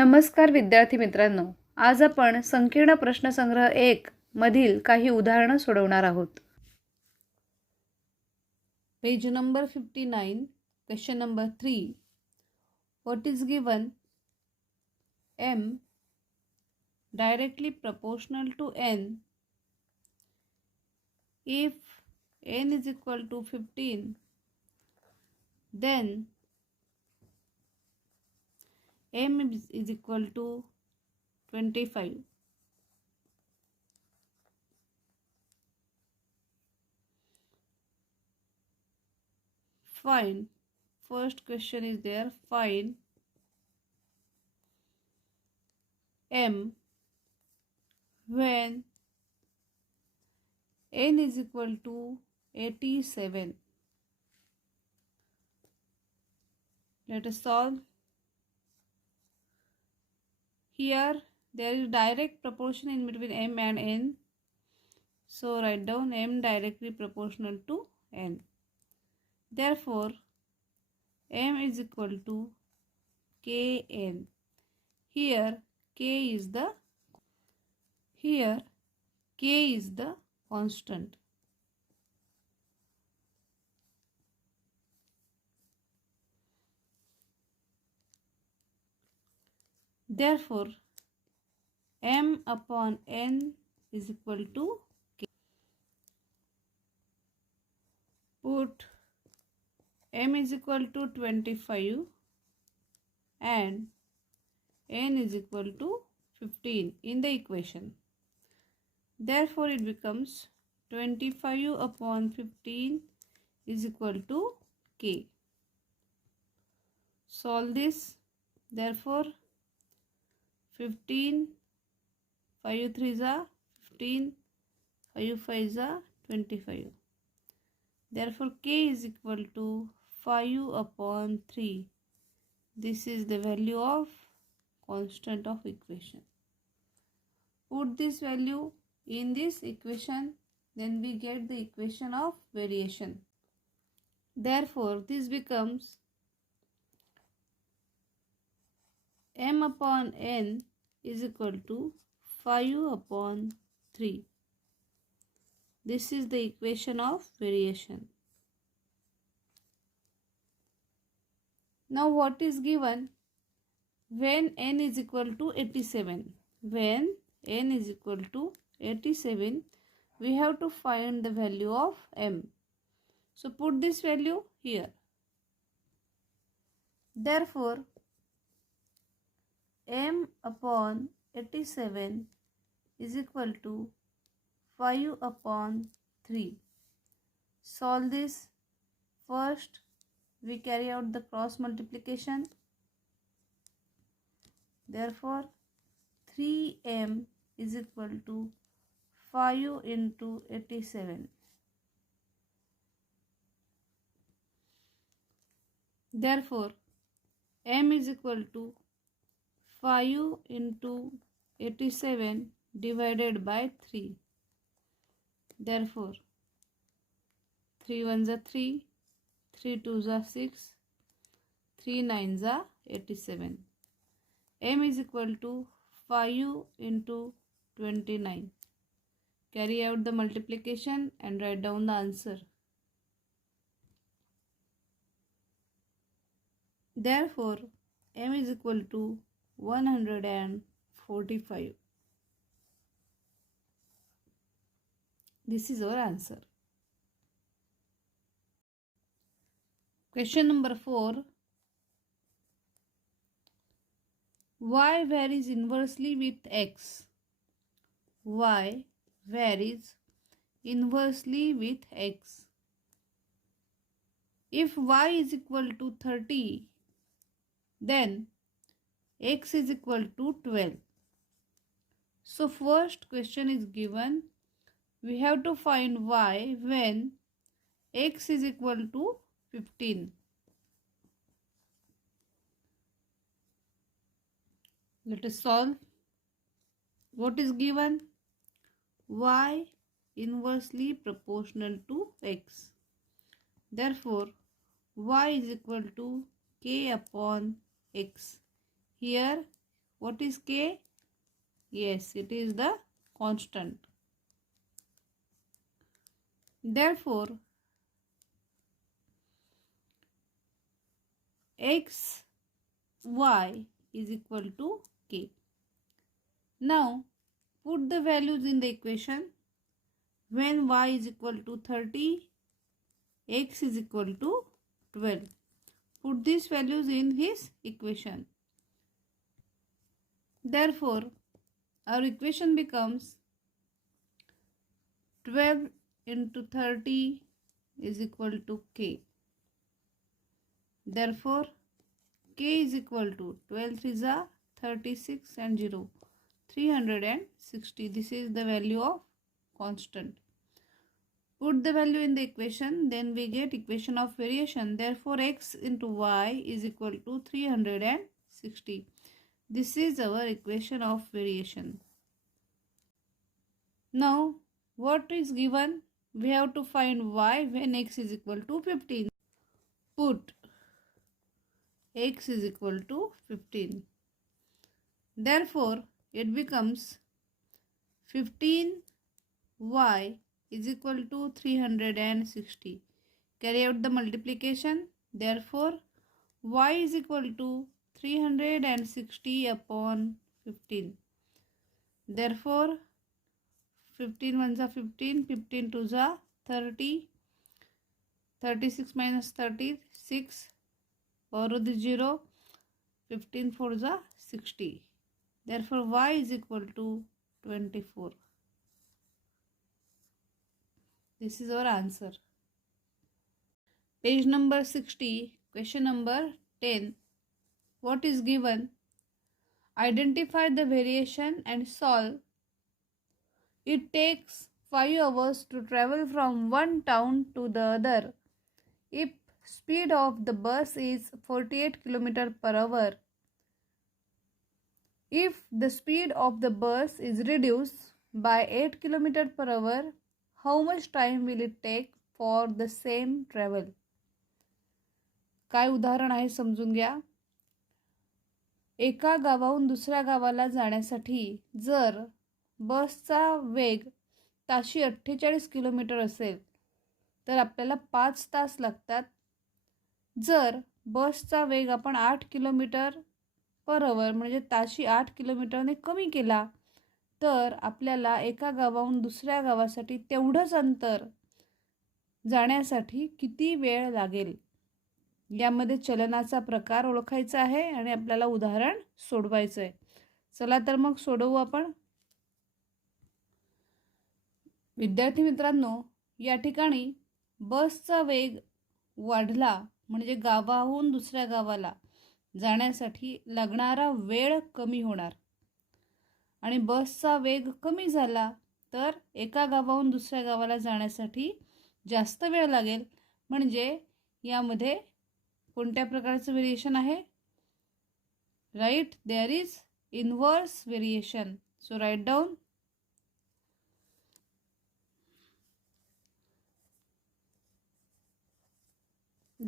नमस्कार विद्यार्थी मित्रांनो, आज आपण संकीर्ण प्रश्नसंग्रह 1 मधील काही उदाहरणं सोडवणार आहोत. Page number 59, question number 3. What is given? M directly proportional to N if N is equal to 15, then M is equal to 25. Find. First question is there. Find M when N is equal to 87. Let us solve. Here there is direct proportion in between M and N. So write down M directly proportional to N. Therefore, M is equal to Kn. Here K is the constant. Therefore, M upon N is equal to K. Put M is equal to 25 and N is equal to 15 in the equation. Therefore, it becomes 25 upon 15 is equal to K. Solve this. Therefore, 15, 5 3s are 15, 5 5s are 25. Therefore, K is equal to 5 upon 3. This is the value of constant of equation. Put this value in this equation, then we get the equation of variation. Therefore, this becomes M upon N is equal to 5 upon 3. This is the equation of variation. Now what is given? When N is equal to 87. When N is equal to 87, we have to find the value of M. So put this value here. Therefore, M upon 87 is equal to 5 upon 3. Solve this. First, we carry out the cross multiplication. Therefore, 3M is equal to 5 into 87. Therefore, M is equal to 5 into 87 divided by 3. Therefore, 3 1s are 3, 3 2s are 6, 3 9s are 87. M is equal to 5 into 29. Carry out the multiplication and write down the answer. Therefore, M is equal to 145. This is our answer. Question number 4. Y varies inversely with X. Y varies inversely with X. If Y is equal to 30, then X is equal to 12. So first question is given. We have to find Y when X is equal to 15. Let us solve. What is given? Y inversely proportional to X. Therefore, Y is equal to K upon X. Here What is k? Yes, it is the constant. Therefore, x, y is equal to k. Now, put the values in the equation. When y is equal to 30, x is equal to 12. Put these values in his equation. Therefore, our equation becomes 12 into 30 is equal to k. Therefore, k is equal to 12 3s are 36 and 0, 360. This is the value of constant. Put the value in the equation, then we get equation of variation. Therefore, x into y is equal to 360. This is our equation of variation. Now, what is given? We have to find y when x is equal to 15. Put x is equal to 15. Therefore, it becomes 15y is equal to 360. Carry out the multiplication. Therefore, y is equal to 360 upon 15. Therefore, 15 ones are 15, 15 twos are 30, 36 minus 36, borrow the 0, 15 fours are 60. Therefore, y is equal to 24. This is our answer. Page number 60, question number 10. What is given? Identify the variation and solve. It takes 5 hours to travel from one town to the other. If speed of the bus is 48 km per hour, if the speed of the bus is reduced by 8 km per hour, how much time will it take for the same travel? काय उदाहरण आहे समजून घ्या. एका गावाहून दुसऱ्या गावाला जाण्यासाठी जर बसचा वेग ताशी 48 किलोमीटर असेल तर आपल्याला 5 तास लागतात. जर बसचा वेग आपण 8 किलोमीटर पर आवर म्हणजे ताशी 8 किलोमीटरने कमी केला तर आपल्याला एका गावाहून दुसऱ्या गावासाठी तेवढंच अंतर जाण्यासाठी किती वेळ लागेल. यामध्ये चलनाचा प्रकार ओळखायचा आहे आणि आपल्याला उदाहरण सोडवायचं आहे. चला तर मग सोडवू आपण. विद्यार्थी मित्रांनो, या ठिकाणी बसचा वेग वाढला म्हणजे गावाहून दुसऱ्या गावाला जाण्यासाठी लागणारा वेळ कमी होणार आणि बसचा वेग कमी झाला तर एका गावाहून दुसऱ्या गावाला जाण्यासाठी जास्त वेळ लागेल. म्हणजे यामध्ये कोणत्या प्रकारचं व्हेरिएशन आहे? Right, there is inverse variation. So write down.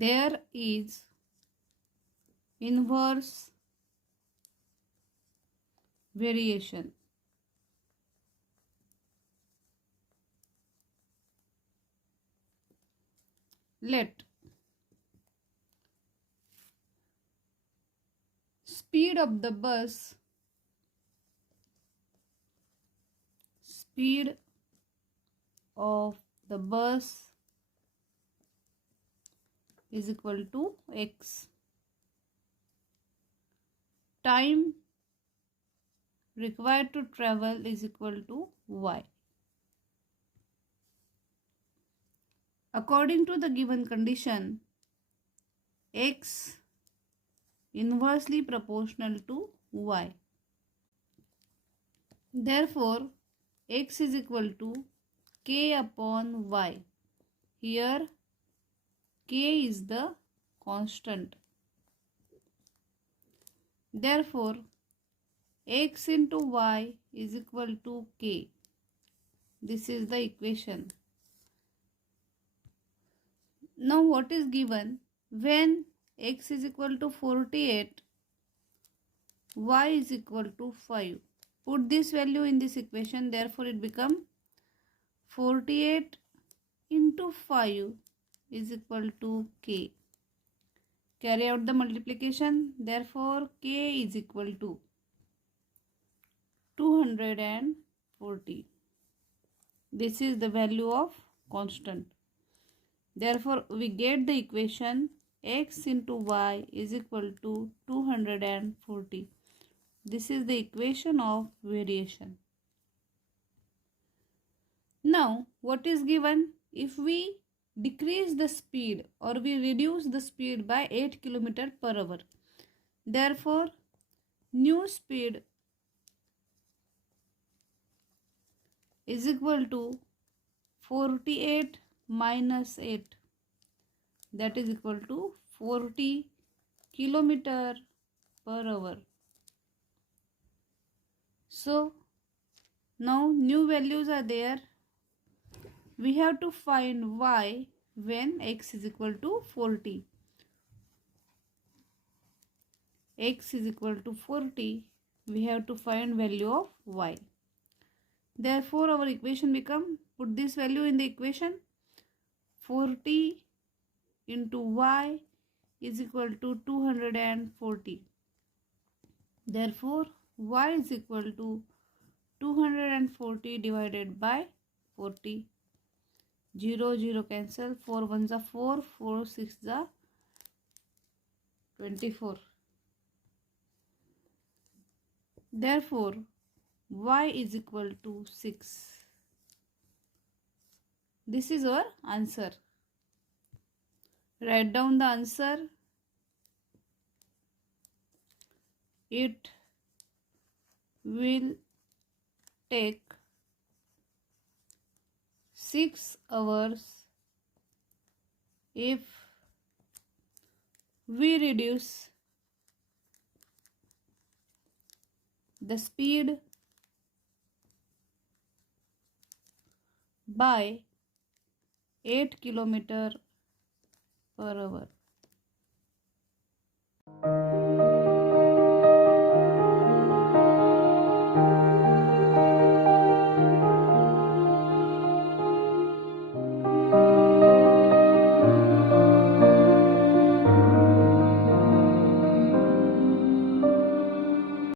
There is inverse variation. Let speed of the bus is equal to x. Time required to travel is equal to y. According to the given condition, x inversely proportional to y. Therefore, x is equal to k upon y. Here k is the constant. Therefore, x into y is equal to k. This is the equation. Now what is given? When x is equal to 48, y is equal to 5. Put this value in this equation, therefore it become 48 into 5 is equal to k. Carry out the multiplication, therefore k is equal to 240. This is the value of constant. Therefore, we get the equation x into y is equal to 240. This is the equation of variation. Now, what is given? If we decrease the speed or we reduce the speed by 8 km per hour, therefore, new speed is equal to 48 minus 8, that is equal to 40 km per hour. So now new values are there. We have to find y when x is equal to 40. X is equal to 40. We have to find value of y. Therefore, our equation become, put this value in the equation, 40 into y is equal to 240. Therefore, y is equal to 240 divided by 40. 0, 0 cancel. 4 1s are 4, 4 6s are 24. Therefore, y is equal to 6. This is our answer. Write down the answer. It will take 6 hours if we reduce the speed by 8 km per hour.